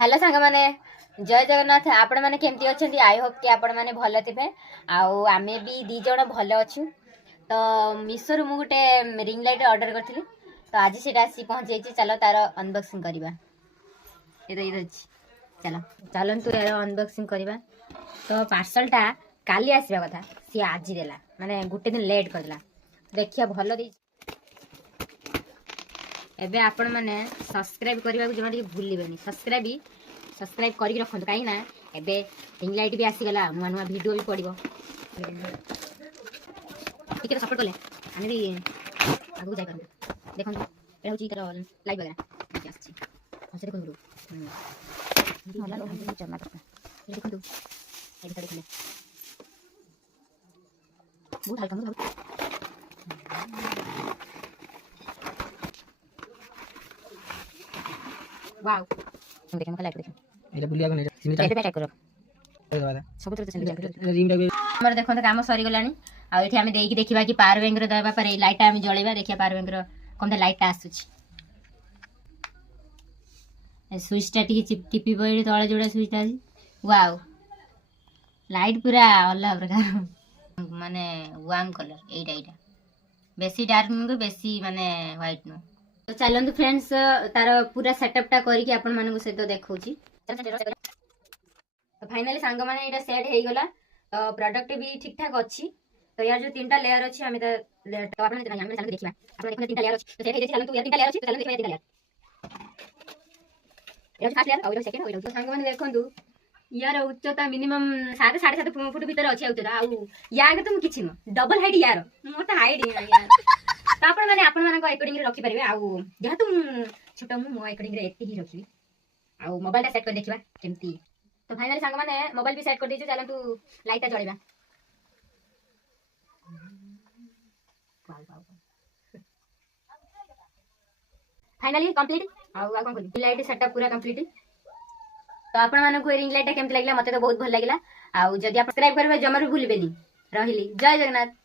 Hello सांग माने जय जगन्नाथ आपण माने केमती अछंती आई होप कि आपण माने भलो थिबे आउ आमे भी दी जण भलो अछु। तो मिशो रु मु गुटे रिंग लाइट ऑर्डर करथिली तो आज सेटा आसी पहुंच जाईची। चलो तार अनबॉक्सिंग करबा ये अछि चलो चलन तू यार अनबॉक्सिंग करबा। तो पार्सल टा काली आसीबा कथा सी आज देला माने गुटे दिन लेट करला देखिया भलो दी। एबे आपण माने सब्सक्राइब करबा को जमा भूलिबेनी सब्सक्राइब करी रखंतु काई ना एबे रिंग लाइट भी आसी गला नुआ नुआ वीडियो भी पड़िबो ठीक है। तो सपोर्ट करले आमे भी आगु जाय करबो देखन एटा होची तर लाइव वगैरह आसी हसे देखन गुरु होला हम चलना करता देखन तू एटा देखले बहुत हल्का बहुत वाओ देखन मला लाइक देखन एटा बुलिया गने सिमिटा एटा टाइप करो सब तो सेंड रिंग रे हमर देखन तो काम सरी गलानी आ एठी हमें देकी देखिबा कि पावर बैंक रो दबा पर लाइट हम जळेबा देखिया पावर बैंक रो कोनता लाइट आसुची ए स्विच टा टिकी टिपी बइरे तळे जोडा स्विच टा वाओ लाइट पूरा अलग प्रकार माने वाम कलर एटा बेसी डार्क नु बेसी माने व्हाइट नु। तो चलंतु फ्रेंड्स तार पूरा सेटअप टा करी कि आपण मानक सहित देखौची। तो फाइनली सांग माने एटा सेट हेई गला तो प्रोडक्ट भी ठीक ठाक अछि। तो यार जो तीनटा लेयर अछि हमें त तो आपण हम चल देखिबा आपण देखन तीनटा लेयर अछि तो सेट हेई चलंतु यार तीनटा लेयर अछि तो चलन देखिबा तीनटा लेयर एटा फर्स्ट लेयर और सेकंड और तो सांग माने देखंतु यार उच्चता मिनिमम 7.5 फुट भीतर अछि उच्चता आ या के तुम किछि न डबल हाइट यार मोटा हाइट यार तो आपण माने आपण मानक अकॉर्डिंग रे रखि परिबे आ जहा तुम छोटा मो अकॉर्डिंग रे एते ही रखिबे आ मोबाइल टा सेट कर देखिबा केमती। तो फाइनली सांग माने मोबाइल भी सेट कर दीजो चलंतु लाइट टा जळेबा फाइनली कंप्लीट आ कोन कर लाइट सेटअप पूरा कंप्लीट। तो आपण मानक रिंग लाइट टा केमती लागला मते तो बहुत भल लागला आ जदी आप सब्सक्राइब करबे जमर भी भूलिबेनी रहिली जय जगन्नाथ।